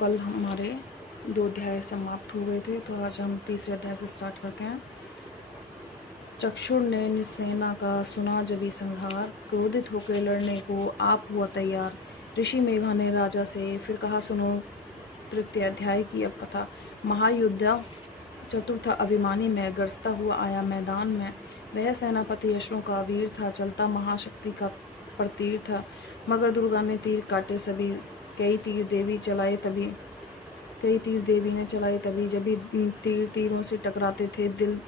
कल हमारे 2 अध्याय समाप्त हो गए थे, तो आज हम तीसरे अध्याय से स्टार्ट करते हैं। चक्षुर ने निस्सेना का सुना जबी संहार, क्रोधित होकर लड़ने को आप हुआ तैयार। ऋषि मेघा ने राजा से फिर कहा, सुनो तृतीय अध्याय की अब कथा। महायुद्ध चतुर्थ अभिमानी में गरजता हुआ आया मैदान में। वह सेनापति अश्वों का वीर था, चलता महाशक्ति का प्रतीर था। मगर दुर्गा ने तीर काटे सभी, कई तीर देवी ने चलाए तभी। जब तीर तीरों से टकराते थे, दिल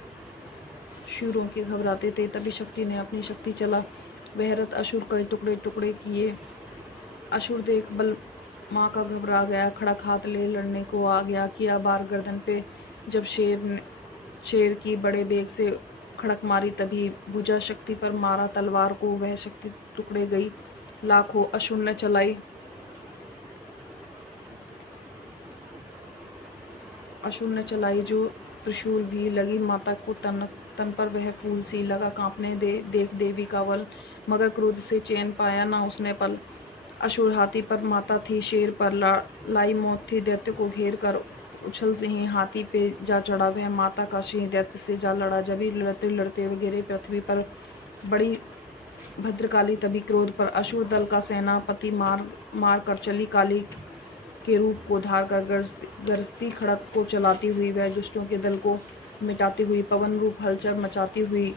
शूरों के घबराते थे, तभी शक्ति ने अपनी शक्ति चला वह रथ असुर कई टुकड़े टुकड़े किए। असुर देख बल माँ का घबरा गया, खड़क हाथ ले लड़ने को आ गया। किया बार गर्दन पे जब शेर की बड़े बेग से खड़क मारी, तभी भुजा शक्ति पर मारा तलवार को, वह शक्ति टुकड़े गई लाखों। असुर ने चलाई जो त्रिशूल भी, लगी माता को तन पर वह फूल सी, लगा कांपने देख देवी का बल। मगर क्रोध से चैन पाया ना उसने पल। असुर हाथी पर, माता थी शेर पर, लाई मौत थी दैत्य को घेर कर। उछल से ही हाथी पे जा चढ़ा वह, माता का सिंह दैत्य से जा लड़ा। जब ही लड़ते लड़ते गिरे पृथ्वी पर बड़ी भद्रकाली, तभी क्रोध पर असुर दल का सेनापति मार कर चली काली के रूप को धार कर। गरजती खड़क को चलाती हुई वह दुष्टों के दल को मिटाती हुई, पवन रूप हलचल मचाती हुई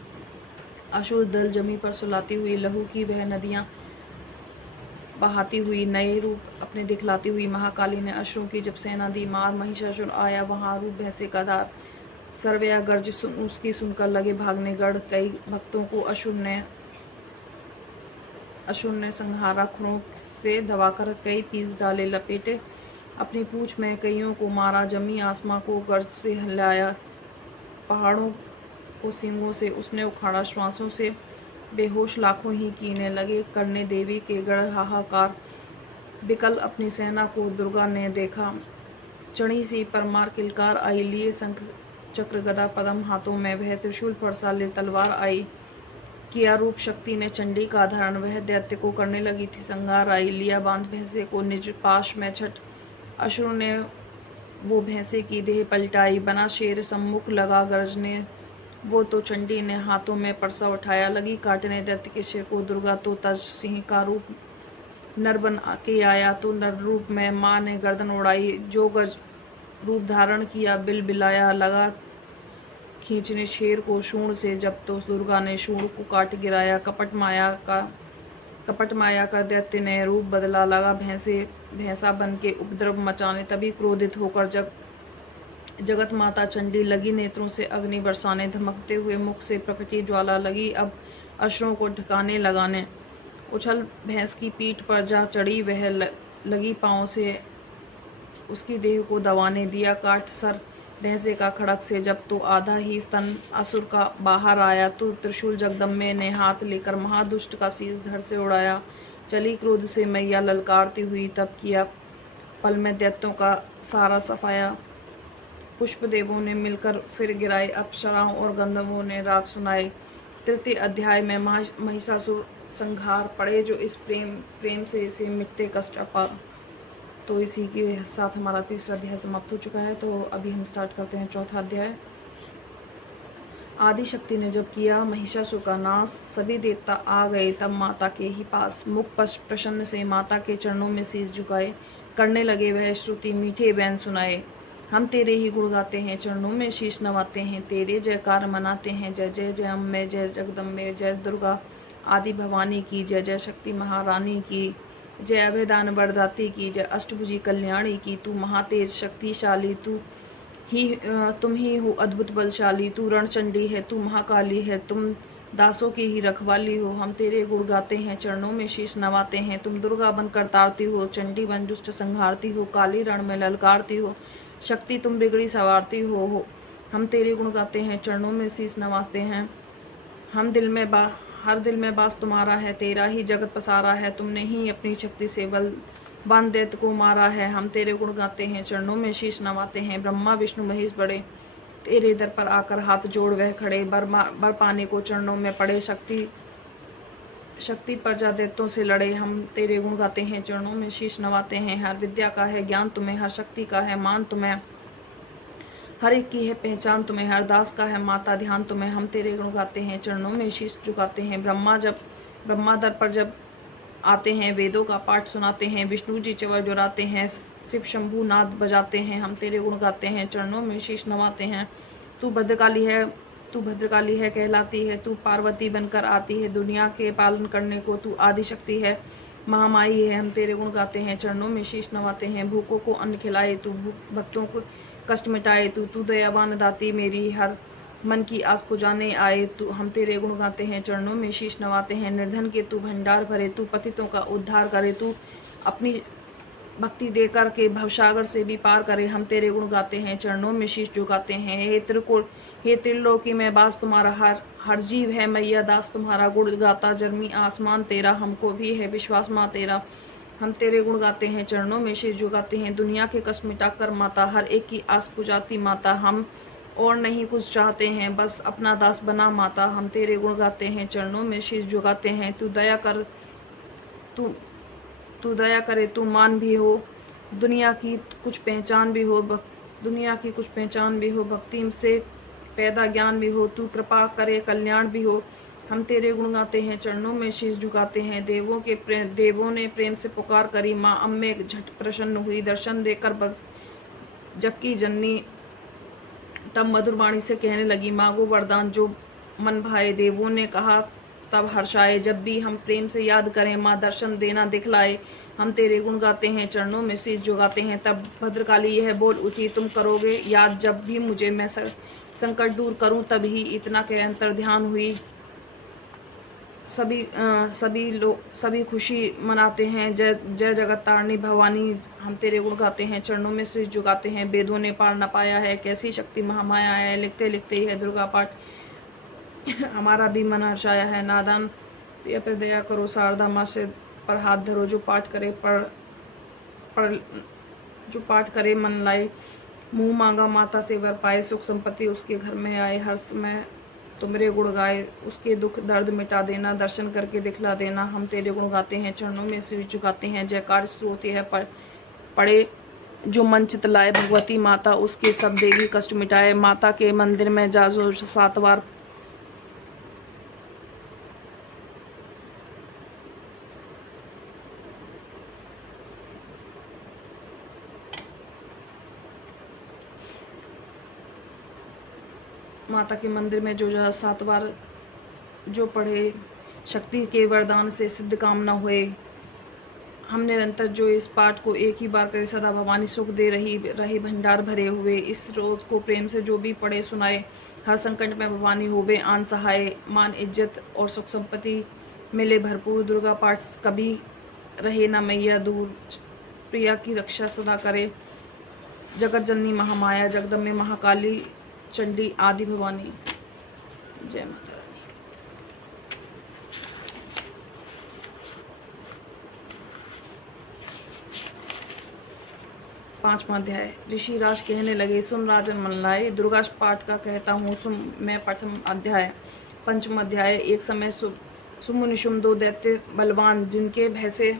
असुर दल जमी पर सुलाती हुई, लहू की वह नदियां बहाती हुई, नए रूप अपने दिखलाती हुई। महाकाली ने असुरों की जब सेना दी मार, महिषासुर आया वहां रूप भैंसे का धार। सर्वया गर्ज उसकी सुनकर लगे भागने गढ़, कई भक्तों को असुर ने संहारा। खुरों से दबाकर कई पीस डाले लपेटे, अपनी पूंछ में कईयों को मारा। जमी आसमां को गर्ज से हिलाया, पहाड़ों को सींगों से उसने उखाड़ा। श्वासों से बेहोश लाखों ही कीने लगे करने देवी के गढ़ हाहाकार। बिकल अपनी सेना को दुर्गा ने देखा, चढ़ी सी परमार किलकार आई। लिए शंख चक्र गदा पद्म हाथों में, वह त्रिशूल फरसा ले तलवार आई। किया रूप शक्ति ने चंडी का धारण, वह दैत्य को करने लगी थी संहार आई। लिया बांध भैंसे को निज पाश में छठ, असुरों ने वो भैंसे की देह पलटाई। बना शेर सम्मुख लगा गरजने, वो तो चंडी ने हाथों में परसा उठाया। लगी काटने दैत्य के सिर को दुर्गा, तो तज सिंह का रूप नर बन के आया। तो नर रूप में माँ ने गर्दन उड़ाई, जो गज रूप धारण किया बिल बिलाया। लगा खींचने शेर को शूण से, जब तो दुर्गा ने शूण को काट गिराया। कपट माया कर दैत्य ने रूप बदला, लगा भैंसा बन के उपद्रव मचाने। तभी क्रोधित होकर जगत माता चंडी लगी नेत्रों से अग्नि बरसाने। धमकते हुए मुख से प्रकटी ज्वाला लगी अब असुरों को ठिकाने लगाने। उछल भैंस की पीठ पर जा चढ़ी वह, लगी पांव से उसकी देह को दबाने। दिया काट सर भैंसे का खड़क से, जब तो आधा ही स्तन असुर का बाहर आया। तो त्रिशूल जगदम्बे ने हाथ लेकर महादुष्ट का शीश धड़ से उड़ाया। चली क्रोध से मैया ललकारती हुई, तब किया पल में दैत्यों का सारा सफाया। पुष्प देवों ने मिलकर फिर गिराए, अप्सराओं और गंधर्वों ने राग सुनाए। तृतीय अध्याय में महिषासुर संहार पड़े, जो इस प्रेम से इसे मिटते कष्ट अपार। तो इसी के साथ हमारा तीसरा अध्याय समाप्त हो चुका है। तो अभी हम स्टार्ट करते हैं चौथा अध्याय। आदि शक्ति ने जब किया महिषासुर का नाश, सभी देवता आ गए तब माता के ही पास। मुख प्रसन्न से माता के चरणों में शीश झुकाए, करने लगे वह स्तुति मीठे बैन सुनाए। हम तेरे ही गुण गाते हैं, चरणों में शीश नवाते हैं, तेरे जयकार मनाते हैं। जय जय जय अम्बे, जय जगदम्बे, जय दुर्गा आदि भवानी की जय। जय शक्ति महारानी की जय, अभयदान वरदाती की जय, अष्टभुजी कल्याणी की। तू महातेज शक्तिशाली, तुम ही हो अद्भुत बलशाली। तू रणचंडी है, तू महाकाली है, तुम दासों की ही रखवाली हो। हम तेरे गुण गाते हैं, चरणों में शीश नवाते हैं। तुम दुर्गा बनकर तारती हो, चंडी बन दुष्ट संहारती हो, काली रण में ललकारती हो, शक्ति तुम बिगड़ी सवारती हो। हम तेरे गुण गाते हैं, चरणों में शीश नवाते हैं। हर दिल में बास तुम्हारा है, तेरा ही जगत पसारा है। तुमने ही अपनी शक्ति से बल बांध दैत्य को मारा है। हम तेरे गुण गाते हैं, चरणों में शीश नवाते हैं। ब्रह्मा विष्णु महेश बड़े तेरे दर पर आकर हाथ जोड़ वह खड़े। बर पाने को चरणों में पड़े, शक्ति प्रजा दैत्यों से लड़े, हम तेरे गुण गाते हैं, चरणों में शीश नवाते हैं। हर विद्या का है ज्ञान तुम्हें, हर शक्ति का है मान तुम्हें, हर एक की है पहचान तुम्हें, हर दास का है माता ध्यान तुम्हें। हम तेरे गुण गाते हैं, चरणों में शीश झुकाते हैं। ब्रह्मा दर पर जब आते हैं, वेदों का पाठ सुनाते हैं। विष्णु जी चवर जुराते हैं, शिव शंभु नाद बजाते हैं। हम तेरे गुण गाते हैं, चरणों में शीश नवाते हैं। तू भद्रकाली है कहलाती है, तू पार्वती बनकर आती है दुनिया के पालन करने को। तू आदिशक्ति है, महामाई है। हम तेरे गुण गाते हैं, चरणों में शीश नवाते हैं। भूखों को अन्न खिलाए, तू भक्तों को कष्ट मिटाए। तू दयावान दाती मेरी, हर मन की आस पुजाने आए। तू हम तेरे गुण गाते हैं, चरणों में शीश नवाते हैं। निर्धन के तू भंडार भरे, तू पतितों का उद्धार करे। तू अपनी भक्ति देकर के भवसागर से भी पार करे। हम तेरे गुण गाते हैं, चरणों में शीश झुकाते हैं। हे त्रिलोकी में बास तुम्हारा, हर जीव है मैया दास तुम्हारा। गुण गाता जन्मी आसमान तेरा, हमको भी है विश्वास माँ तेरा। हम तेरे गुण गाते हैं, चरणों में शीश झुकाते हैं। दुनिया के कष्ट मिटाकर माता, हर एक की आस पुजाती माता। हम और नहीं कुछ चाहते हैं, बस अपना दास बना माता। हम तेरे गुण गाते हैं, चरणों में शीश झुकाते हैं। तू दया करे, तू मान भी हो, दुनिया की कुछ पहचान भी हो, भक्ति से पैदा ज्ञान भी हो। तू कृपा करे, कल्याण भी हो। हम तेरे गुण गाते हैं, चरणों में शीश झुकाते हैं। देवों ने प्रेम से पुकार करी, माँ अम्बे झट प्रसन्न हुई। दर्शन देकर जग की जननी तब मधुर वाणी से कहने लगी, मांगो वरदान जो मन भाए। देवों ने कहा तब हर्षाए, जब भी हम प्रेम से याद करें माँ दर्शन देना दिखलाए। हम तेरे गुण गाते हैं, चरणों में शीश झुकाते हैं। तब भद्रकाली यह बोल उठी, तुम करोगे याद जब भी मुझे, मैं संकट दूर करूं तभी। इतना कह अंतर ध्यान हुई, सभी खुशी मनाते हैं। जय जय जगत तारणी भवानी। हम तेरे गुण गाते हैं, चरणों में शीश झुकाते हैं। वेदों ने पार न पाया है, कैसी शक्ति महामाया है। लिखते लिखते ही है दुर्गा पाठ हमारा भी मन हर्षाया है। नादान प्रिय पर दया करो, शारदा माँ से पर हाथ धरो। जो पाठ करे मन लाए, मुँह मांगा माता से वर पाए। सुख संपत्ति उसके घर में आए, हर समय तुमरे गुण गाए। उसके दुख दर्द मिटा देना, दर्शन करके दिखला देना। हम तेरे गुण गाते हैं, चरणों में शीश झुकाते हैं। जयकार स्रोत है पड़े जो मन चित लाए। भगवती माता उसके सब देवी कष्ट मिटाए। माता के मंदिर में जाजो 7 बार माता के मंदिर में जो 7 बार जो पढ़े, शक्ति के वरदान से सिद्ध काम न हुए। हम निरंतर जो इस पाठ को एक ही बार करे, सदा भवानी सुख दे रहे भंडार भरे हुए। इस स्रोत को प्रेम से जो भी पढ़े सुनाए, हर संकट में भवानी होवे आन सहाय। मान इज्जत और सुख संपत्ति मिले भरपूर। दुर्गा पाठ कभी रहे न मैया दूर, प्रिया की रक्षा सदा करे। जगत जननी महामाया, जगदम्बे महाकाली, चंडी आदि भवानी। जय माता रानी। 5वां अध्याय। ऋषिराज कहने लगे, सुन राजन मन लाए, दुर्गा पाठ का कहता हूँ सुन। मैं प्रथम अध्याय। 5वां अध्याय। एक समय सुमुनि शुम 2 दैत्य बलवान, जिनके भय से